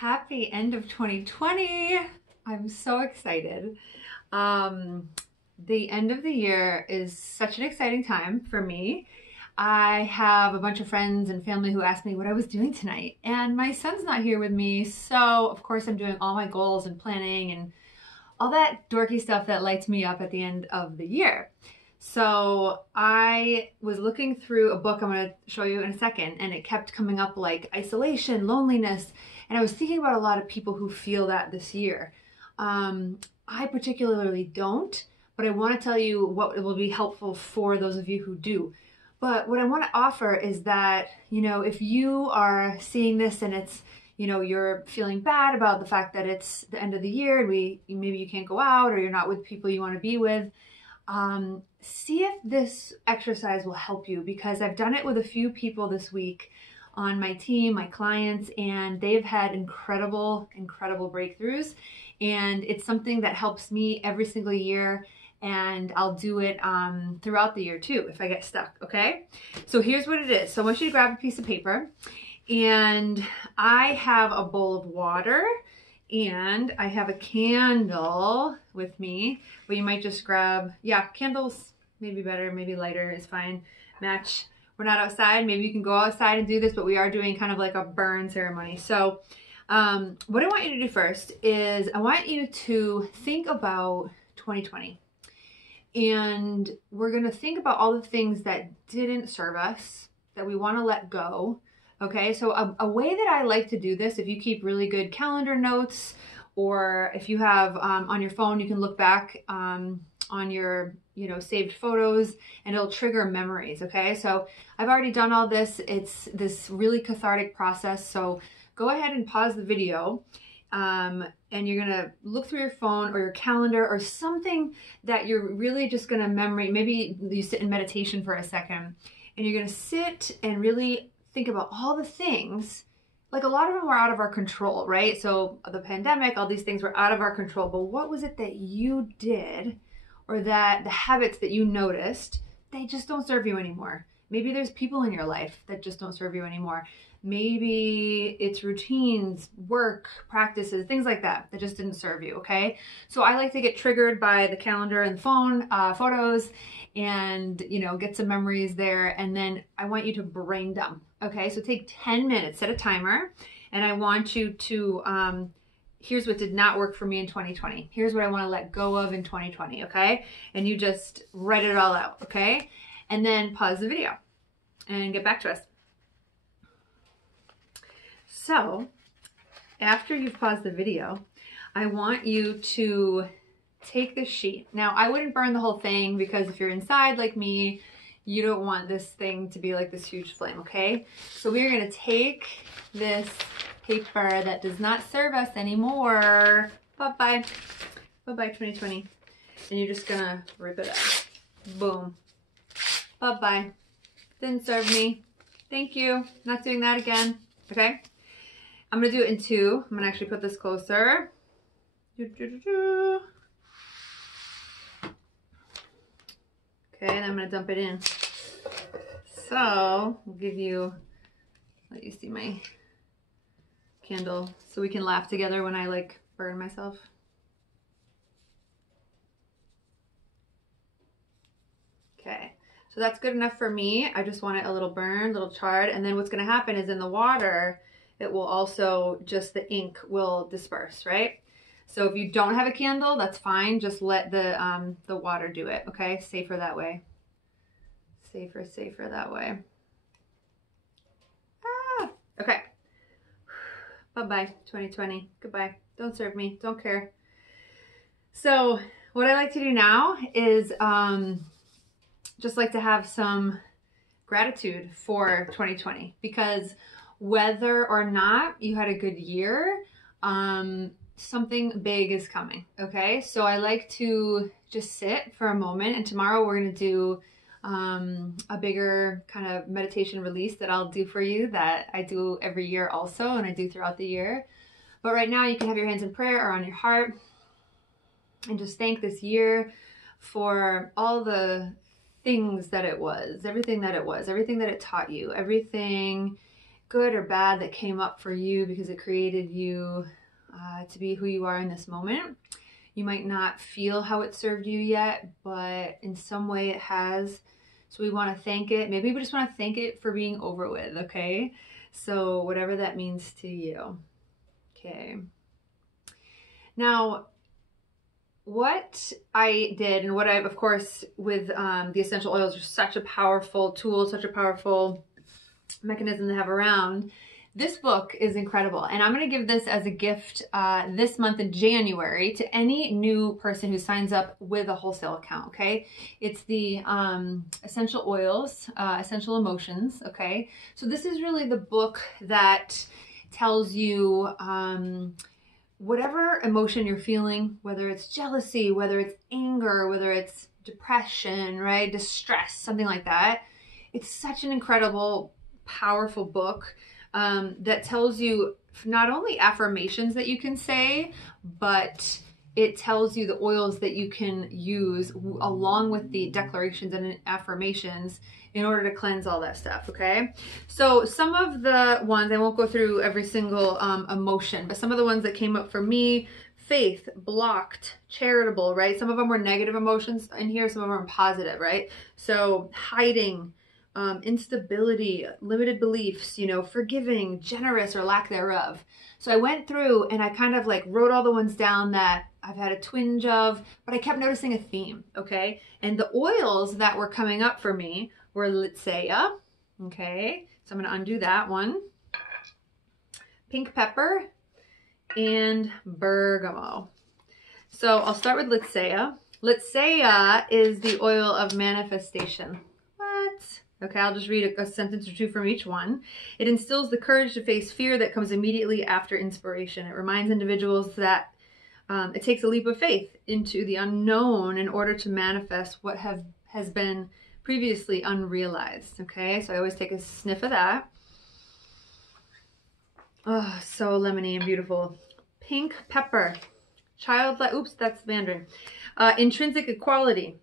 Happy end of 2020. I'm so excited. The end of the year is such an exciting time for me. I have a bunch of friends and family who asked me what I was doing tonight, and my son's not here with me, so of course I'm doing all my goals and planning and all that dorky stuff that lights me up at the end of the year. So I was looking through a book I'm going to show you in a second, and it kept coming up like isolation, loneliness, and I was thinking about a lot of people who feel that this year. I particularly don't, but I want to tell you what will be helpful for those of you who do. But what I want to offer is that, if you are seeing this and it's, you're feeling bad about the fact that it's the end of the year and maybe you can't go out or you're not with people you want to be with, see if this exercise will help you, because I've done it with a few people this week on my team, my clients, and they've had incredible breakthroughs. And it's something that helps me every single year, and I'll do it throughout the year too if I get stuck, okay? So here's what it is. So I want you to grab a piece of paper, and I have a bowl of water, and I have a candle with me, but you might just grab, candles, maybe better, maybe lighter is fine, match. We're not outside, maybe you can go outside and do this, but we are doing kind of like a burn ceremony. So what I want you to do first is I want you to think about 2020. And we're gonna think about all the things that didn't serve us, that we wanna let go. Okay, so a way that I like to do this, if you keep really good calendar notes, or if you have on your phone, you can look back on your saved photos, and it'll trigger memories. Okay, so I've already done all this. It's this really cathartic process. So go ahead and pause the video, and you're gonna look through your phone or your calendar or something that you're really just gonna memory. Maybe you sit in meditation for a second, and you're gonna sit and really think about all the things. Like, a lot of them were out of our control, right? So the pandemic, all these things were out of our control, but what was it that you did, or that the habits that you noticed, they just don't serve you anymore? Maybe there's people in your life that just don't serve you anymore. Maybe it's routines, work, practices, things like that just didn't serve you, okay? So I like to get triggered by the calendar and the phone, photos, and get some memories there, and then I want you to brain dump, okay? So take 10 minutes, set a timer, and I want you to, here's what did not work for me in 2020. Here's what I want to let go of in 2020, okay? And you just write it all out, okay? And then pause the video and get back to us. So after you've paused the video, I want you to take this sheet. Now, I wouldn't burn the whole thing, because if you're inside like me, you don't want this thing to be like this huge flame, okay? So we're gonna take this paper that does not serve us anymore. Bye-bye. Bye-bye 2020. And you're just gonna rip it up. Boom. Bye-bye. Didn't serve me. Thank you. Not doing that again. Okay? I'm gonna do it in two. I'm gonna actually put this closer. Okay, and I'm gonna dump it in. So we'll let you see my candle so we can laugh together when I like burn myself. Okay, so that's good enough for me. I just want it a little burned, a little charred, and then what's gonna happen is in the water, it will also, just the ink will disperse, right? So if you don't have a candle, that's fine. Just let the water do it, okay? Safer that way. Safer that way. Ah, okay. Bye-bye, 2020. Goodbye. Don't serve me. Don't care. So what I like to do now is just like to have some gratitude for 2020, because whether or not you had a good year, something big is coming, okay? So I like to just sit for a moment, and tomorrow we're gonna do a bigger kind of meditation release that I'll do for you, that I do every year also, and I do throughout the year. But right now you can have your hands in prayer or on your heart, and just thank this year for all the things that it was, everything that it was, everything that it taught you, everything good or bad that came up for you because it created you to be who you are in this moment. You might not feel how it served you yet, but in some way it has. So we want to thank it. Maybe we just want to thank it for being over with, okay? So whatever that means to you. Okay. Now, what I did and what I've, of course, with the essential oils are such a powerful tool, such a powerful mechanism to have around. This book is incredible, and I'm going to give this as a gift this month in January to any new person who signs up with a wholesale account, okay? It's the Essential Oils, Essential Emotions, okay? So this is really the book that tells you whatever emotion you're feeling, whether it's jealousy, whether it's anger, whether it's depression, right? Distress, something like that. It's such an incredible, powerful book that tells you not only affirmations that you can say, but it tells you the oils that you can use along with the declarations and affirmations in order to cleanse all that stuff, okay? So some of the ones, I won't go through every single emotion, but some of the ones that came up for me: faith, blocked, charitable, right? Some of them were negative emotions in here, some of them are positive, right? So hiding, instability, limited beliefs, you know, forgiving, generous, or lack thereof. So I went through and I kind of like wrote all the ones down that I've had a twinge of, but I kept noticing a theme, okay? And the oils that were coming up for me were Litsea, okay? So I'm gonna undo that one. Pink pepper and bergamot. So I'll start with Litsea. Litsea is the oil of manifestation. What? Okay, I'll just read a sentence or two from each one. It instills the courage to face fear that comes immediately after inspiration. It reminds individuals that it takes a leap of faith into the unknown in order to manifest what has been previously unrealized. Okay, so I always take a sniff of that. Oh, so lemony and beautiful. Pink pepper. Childlike, oops, that's Mandarin. Intrinsic equality.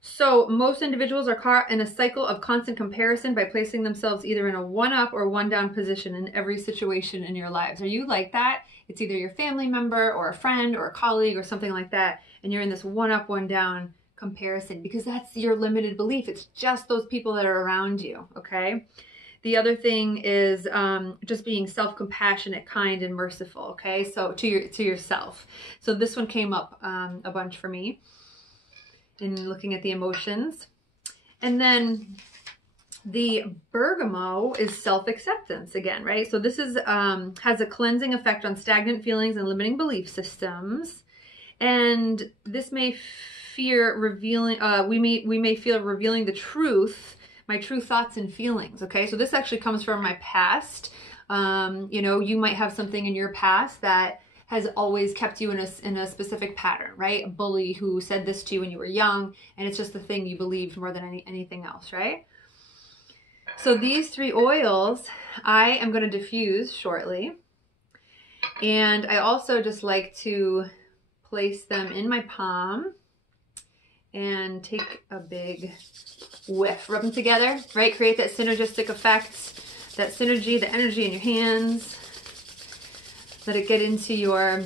So most individuals are caught in a cycle of constant comparison by placing themselves either in a one-up or one-down position in every situation in your lives. Are you like that? It's either your family member or a friend or a colleague or something like that, and you're in this one-up, one-down comparison because that's your limited belief. It's just those people that are around you, okay? The other thing is just being self-compassionate, kind, and merciful, okay? So to yourself. So this one came up a bunch for me in looking at the emotions. And then the bergamot is self-acceptance again, right? So this is has a cleansing effect on stagnant feelings and limiting belief systems. And this may fear revealing, we may feel revealing the truth, my true thoughts and feelings, okay? So this actually comes from my past. You know, you might have something in your past that has always kept you in a specific pattern, right? A bully who said this to you when you were young, and it's just the thing you believed more than anything else, right? So these three oils, I am going to diffuse shortly. And I also just like to place them in my palm and take a big whiff. Rub them together, right? Create that synergistic effect, that synergy, the energy in your hands. Let it get into your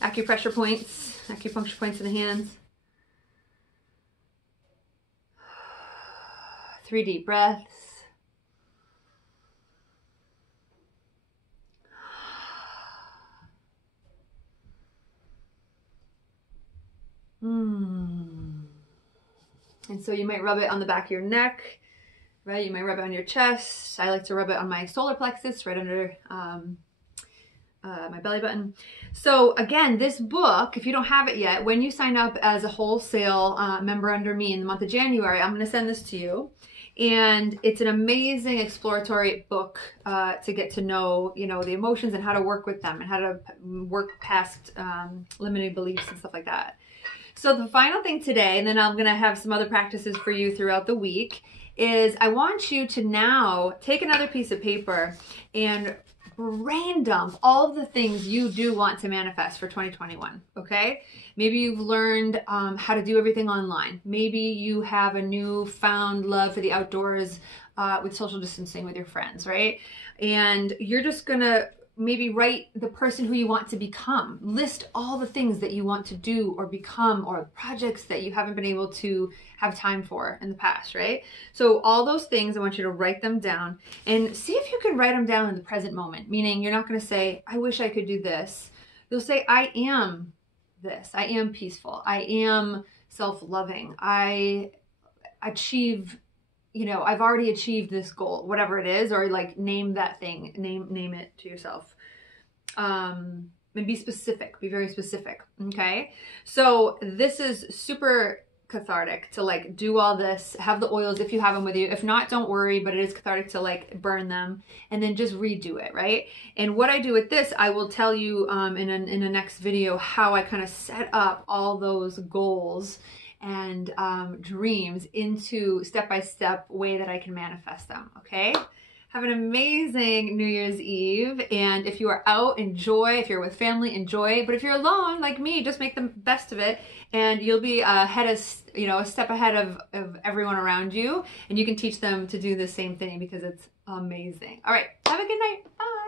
acupressure points, acupuncture points in the hands. 3 deep breaths. And so you might rub it on the back of your neck, right? You might rub it on your chest. I like to rub it on my solar plexus, right under my belly button. So again, this book, if you don't have it yet, when you sign up as a wholesale member under me in the month of January, I'm going to send this to you. And it's an amazing exploratory book to get to know, you know, the emotions and how to work with them and how to work past limiting beliefs and stuff like that. So the final thing today, and then I'm going to have some other practices for you throughout the week, is I want you to now take another piece of paper and brain dump all of the things you do want to manifest for 2021, okay? Maybe you've learned how to do everything online. Maybe you have a newfound love for the outdoors, with social distancing with your friends, right? And you're just gonna maybe write the person who you want to become. List all the things that you want to do or become, or projects that you haven't been able to have time for in the past, right? So all those things, I want you to write them down and see if you can write them down in the present moment. Meaning you're not gonna say, I wish I could do this. You'll say, I am this. I am peaceful. I am self-loving. I achieve, I've already achieved this goal, whatever it is, or like name that thing, name it to yourself. And be specific, be very specific. Okay. So this is super cathartic to like do all this, have the oils if you have them with you. If not, don't worry, but it is cathartic to like burn them and then just redo it, right? And what I do with this, I will tell you in a next video how I kind of set up all those goals and dreams into step-by-step way that I can manifest them, okay? Have an amazing New Year's Eve, and if you are out, enjoy. If you're with family, enjoy. But if you're alone, like me, just make the best of it, and you'll be a step ahead of everyone around you, and you can teach them to do the same thing because it's amazing. All right, have a good night. Bye.